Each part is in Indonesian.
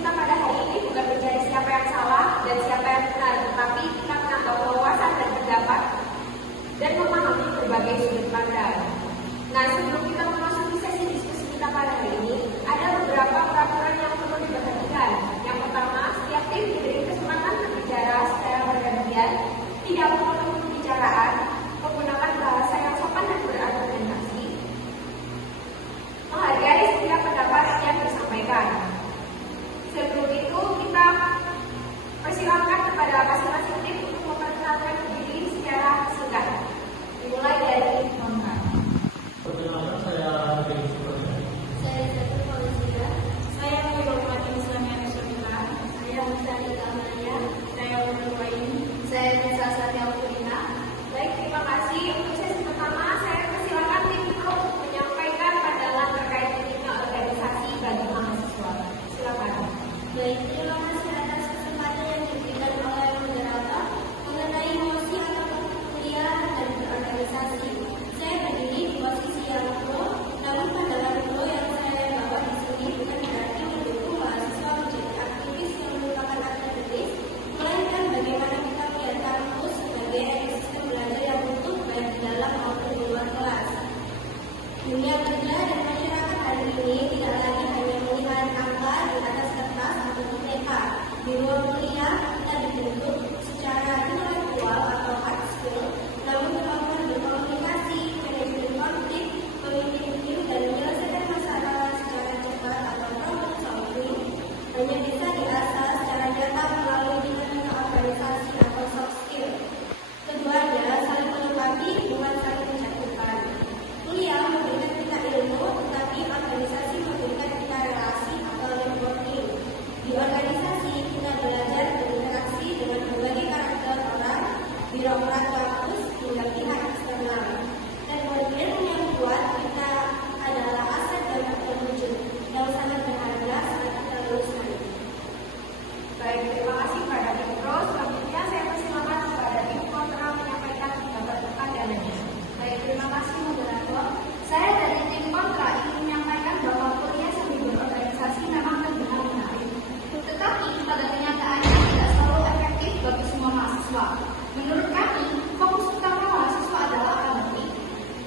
kita pada hari ini bukan mencari siapa yang salah dan siapa yang benar, tetapi kita menambah wawasan dan pendapat dan memahami berbagai sudut pandang. Nah, sebelum kita memasuki sesi diskusi kita pada hari ini, ada beberapa peraturan yang perlu diperhatikan. Yang pertama, setiap tim diberi kesempatan berbicara secara bergantian, tidak memotong pembicaraan, menggunakan bahasa yang sopan dan berargumentasi, menghargai setiap pendapat yang disampaikan. Sebelum itu, kita persilakan kepada masing-masing tim untuk memperkenalkan diri secara singkat. Dimulai dari Mama. Perkenalkan, saya Dewi Supraya. Saya Zatu Fauzia. Saya Wiromati Islamia Nusantara. Saya Mutari Kamania. Saya Wirwaini. Saya Nisa Satya Purina. Baik, terima kasih. Untuk sesi pertama, saya persilakan tim pro menyampaikan pandangan terkait pentingnya organisasi bagi mahasiswa. Silakan. Baik, terima kasih atas kesempatan yang diberikan oleh moderator mengenai emosi atau kuliah dan berorganisasi. Saya berdiri di posisi yang pro, namun pandangan pro yang saya bawa di sini bukan berarti mendukung mahasiswa menjadi aktivis yang merupakan akademis, melainkan bagaimana kita melihat kampus sebagai ekosistem belajar yang utuh baik di dalam maupun di luar kelas. Dunia kerja dan masyarakat hari ini tidak lagi hanya melihat angka di atas kertas atau IPK. Di ruang kuliah kita dibentuk secara intelektual atau hard skill, namun kemampuan berkomunikasi, manajemen konflik, memimpin tim dan menyelesaikan masalah secara cepat atau problem solving hanya bisa diasah secara nyata melalui dinamika organisasi atau soft skill. Keduanya saling melengkapi, bukan saling menjatuhkan. Kuliah memberikan kita ilmu, tetapi organisasi memberikan kita relasi atau networking. Di organisasi, kita belajar berinteraksi dengan berbagai karakter orang, birokrat kampus, hingga pihak eksternal. Networking yang kuat kita adalah aset dan terwujud yang sangat berharga saat kita lulus nanti. Baik, terima kasih kepada tim pro. Selanjutnya saya persilakan kepada tim kontra menyampaikan pendapat pandangannya. Baik, terima kasih moderator. Saya dari tim kontra ingin menyampaikan bahwa kuliah sambil berorganisasi memang terdengar menarik. Tetapi pada kenyataannya tidak selalu efektif bagi semua mahasiswa. Menurut kami, fokus utama mahasiswa adalah akademik.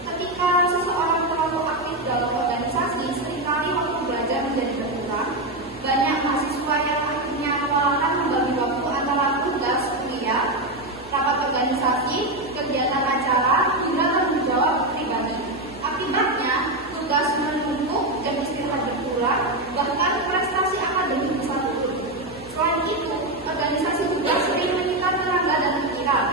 Ketika seseorang terlalu aktif dalam organisasi, seringkali waktu belajar menjadi berkurang. Banyak mahasiswa yang akhirnya kewalahan membagi waktu antara tugas kuliah, rapat organisasi, kegiatan acara, hingga tanggung jawab pribadi. Akibatnya, tugas menumpuk dan istirahat berkurang, bahkan prestasi akademik bisa turun. Selain itu, organisasi juga sering menyita tenaga dan pikiran.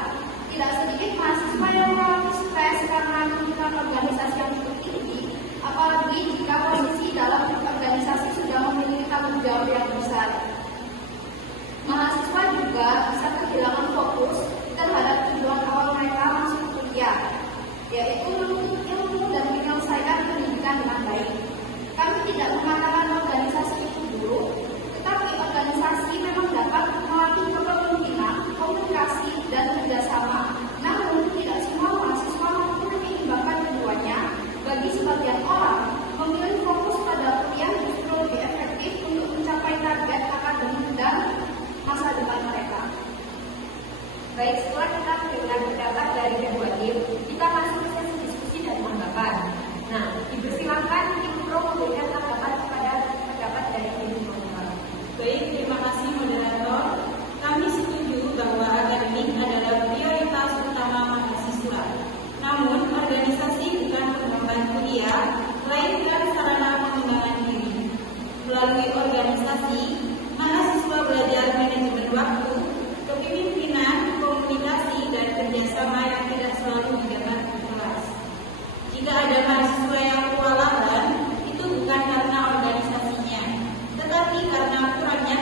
Tidak sedikit mahasiswa yang mengalami stres karena tuntutan organisasi yang cukup tinggi, apalagi jika posisi dalam organisasi sudah memiliki tanggung jawab yang besar. Mahasiswa juga bisa kehilangan fokus terhadap tujuan awal mereka masuk kuliah, yaitu menuntut ilmu dan menyelesaikan pendidikan dengan baik. Kami tidak mengatakan organisasi itu buruk, tetapi organisasi memang dapat melatih kepemimpinan, komunikasi, dan kerjasama. Namun, tidak semua mahasiswa mampu menyeimbangkan keduanya. Bagi sebagian orang, memilih fokus pada kuliah justru lebih efektif untuk mencapai target akademik dan masa depan mereka. Baik, setelah kita mendengar pendapat dari kedua tim, kita masuk ke sesi diskusi dan tanggapan. Nah, dipersilakan tim pro memberikan tanggapan kepada pendapat dari tim kontra. Baik, terima kasih moderator. Kami setuju bahwa akademik adalah prioritas utama mahasiswa. Namun, organisasi bukan pengembangan kuliah, melainkan sarana pengembangan diri. Melalui organisasi, mahasiswa belajar manajemen waktu, kepemimpinan, komunikasi, dan kerjasama yang tidak selalu didapat di kelas. Jika ada mahasiswa yang kewalahan, itu bukan karena organisasinya, tetapi karena kurangnya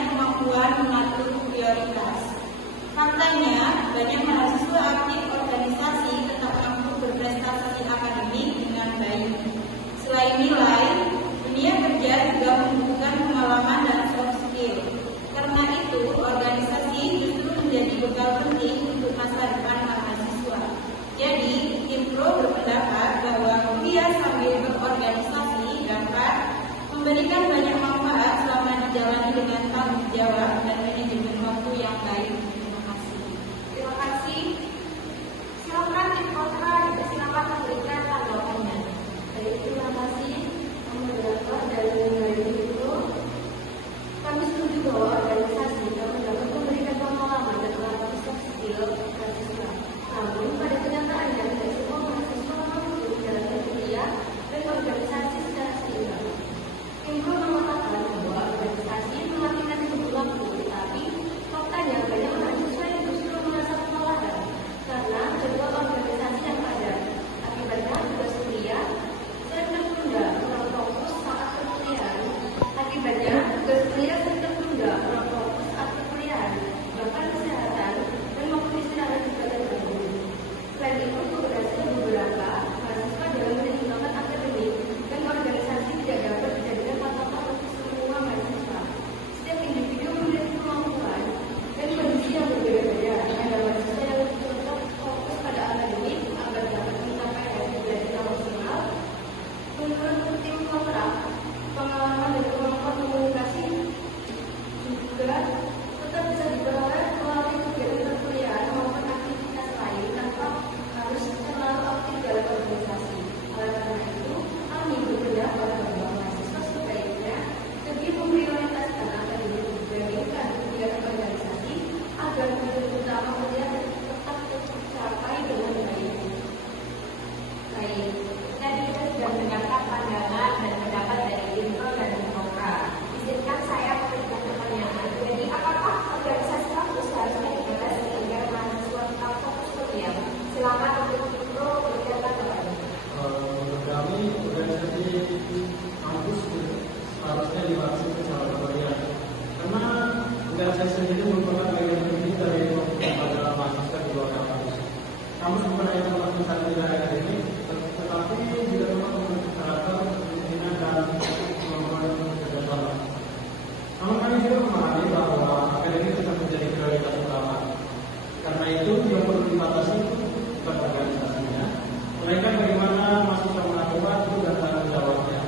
tanggung jawab dan manajemen waktu yang baik. Terima kasih. Terima kasih. Silakan tim kontra dipersilakan memberikan tanggapannya. Baik, terima kasih moderator dan dari itu kami setuju bahwa organisasi dapat memberikan pengalaman dan pengalaman soft skill mahasiswa. Namun pada kenyataannya tidak semua mahasiswa mampu menjalankan kuliah dan organisasi secara seimbang. Timbul mengatakan bahwa organisasi melatihkan butuh waktu, tetapi faktanya banyak mahasiswa yang justru merasa kewalahan karena jadwal organisasi yang padat. Akibatnya tugas kuliah sering tertunda, kurang fokus saat perkuliahan. Akibatnya tugas kuliah sering tertunda, kurang fokus saat perkuliahan. Bahkan kesehatan dan waktu istirahat juga terganggu. Selain itu, tugasnya beberapa mahasiswa dalam menyeimbangkan akademik dan organisasi tidak dapat dijadikan patokan untuk semua mahasiswa. Setiap individu memiliki kemampuan dan kondisi yang berbeda-beda. Ada mahasiswa yang lebih cocok fokus pada akademik agar dapat mencapai hasil belajar yang maksimal. Menurut tim kontra, pengalaman dan kemampuan komunikasi juga tetap bisa diperoleh melalui kegiatan perkuliahan maupun aktivitas lain tanpa harus terlalu aktif dalam organisasi. Oleh karena itu, kami berpendapat bahwa mahasiswa sebaiknya lebih memprioritaskan akademik dibandingkan kegiatan organisasi agar tujuan utama kuliah tetap tercapai dengan baik. Baik, tadi kita sudah mendengarkan pandangan dan pendapat dari tim pro dan tim kontra. Izinkan saya memberikan pertanyaan. Jadi, apakah organisasi kampus harusnya dibatasi agar mahasiswa tetap fokus kuliah? Silakan untuk tim pro berikan tanggapannya. Menurut kami, organisasi kampus harusnya dibatasi secara berbayar. Karena organisasi sendiri merupakan bagian penting dari pada mahasiswa di luar kampus. Kampus bukan hanya tempat mencari nilai akademik, tetapi juga tempat membentuk karakter, kepemimpinan, dan kemampuan kerjasama. Namun kami juga memahami bahwa akademik tetap menjadi prioritas utama. Karena itu, yang perlu dibatasi bukan organisasinya, melainkan bagaimana mahasiswa melakukan tugas dan tanggung jawabnya.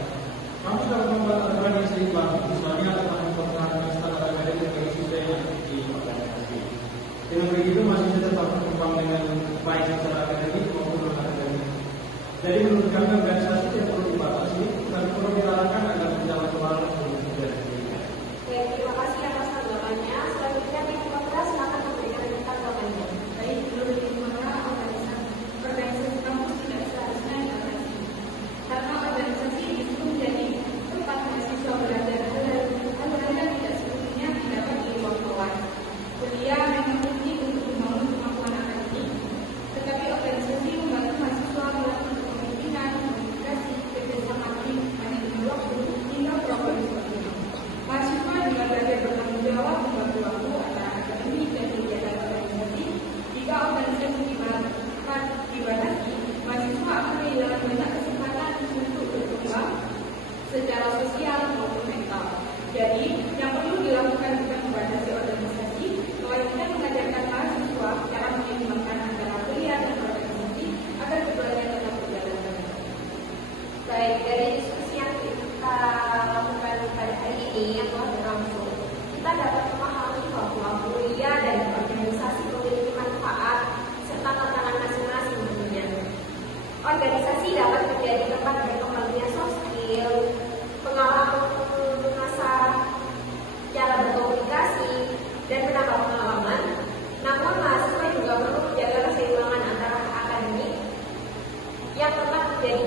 Kampus dapat membuat aturan yang seimbang, misalnya tentang mempertahankan standar akademik bagi siswa yang aktif di organisasi. Dengan begitu, mahasiswa tetap berkembang dengan baik secara akademik maupun non-akademik. Jadi menurut kami organisasi tidak perlu dibatasi, tapi perlu diarahkan agar berjalan selaras dengan tujuan pendidikan. Baik, terima kasih atas tanggapannya. Selanjutnya tim kontra silakan memberikan tanggapannya. Baik, menurut tim kontra, organisasi kampus tidak seharusnya dibatasi. Karena organisasi itu menjadi tempat mahasiswa belajar dan tidak sepenuhnya dapat di ruang kelas. Kuliah memang penting untuk membangun kemampuan akademik, tetapi organisasi membantu mahasiswa melakukan kepemimpinan, komunikasi, kerjasama tim, manajemen waktu, hingga problem solving. Mahasiswa juga belajar bertanggung jawab membagi waktu antara akademik dan kegiatan organisasi. Jika organisasi dibatasi, mahasiswa akan kehilangan banyak kesempatan untuk berkembang secara sosial maupun mental. Jadi, yang perlu dilakukan bukan membatasi organisasi, melainkan mengajarkan mahasiswa cara menyeimbangkan antara kuliah dan organisasi agar keduanya tetap berjalan dengan baik. Baik, dari diskusi yang kita lakukan pada hari ini yang telah berlangsung, kita dapat memahami bahwa kuliah dan organisasi memiliki manfaat serta tantangan masing-masing tentunya. Organisasi dapat menjadi tempat berkembangnya soft skill, pengalaman mengasah cara berkomunikasi, dan menambah pengalaman. Namun mahasiswa juga perlu menjaga keseimbangan antara akademik yang tetap menjadi